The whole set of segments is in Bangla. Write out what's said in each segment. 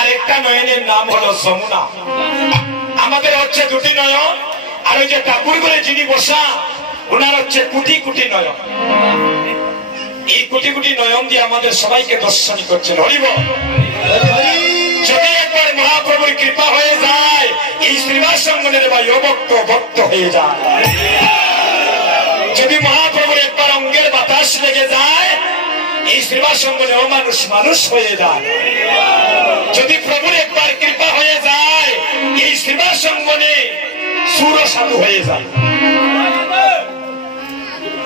আর একটা নয়নের নাম হলো যমুনা। আমাদের হচ্ছে দুটি নয়ন, আর ওই যে ঠাকুর করে যিনি বসা ওনার হচ্ছে কোটি কোটি নয়ন। এই কোটি কোটি নয়ন দিয়ে আমাদের সবাইকে দর্শন করছেন। হরিব যদি একবার মহাপ্রভুর কৃপা হয়ে যায়, এই শ্রীবাস অঙ্গনের বা ভক্ত ভক্ত হয়ে যায়। যদি মহাপ্রভুর একবার অঙ্গের বাতাস লেগে যায়, এই শ্রীবাস অঙ্গনে অমানুষ মানুষ হয়ে যায়। যদি প্রভুর একবার কৃপা হয়ে যায়, এই শ্রীবাস অঙ্গনে সুর সাধু হয়ে যায়।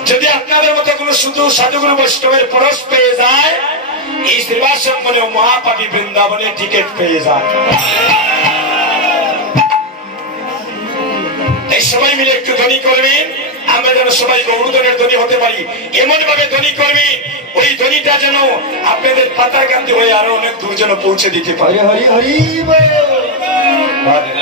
যদি আপনাদের মতো কোন শুধু সাধুগুরু বৈষ্ণবের পরশ পেয়ে যায়, এই শ্রীবাস অঙ্গনে মহাপাপী বৃন্দাবনের টিকিট পেয়ে যায়। এই সবাই মিলে একটু ধ্বনি করবেন, আমরা যেন সবাই গৌরধনের ধ্বনি হতে পারি। এমন ভাবে ধ্বনি করবেন, ওই ধ্বনিটা যেন আপনাদের পাতাকান্তি হয়ে আরো অনেক দূর যেন পৌঁছে দিতে পারে। হরি হরি বল।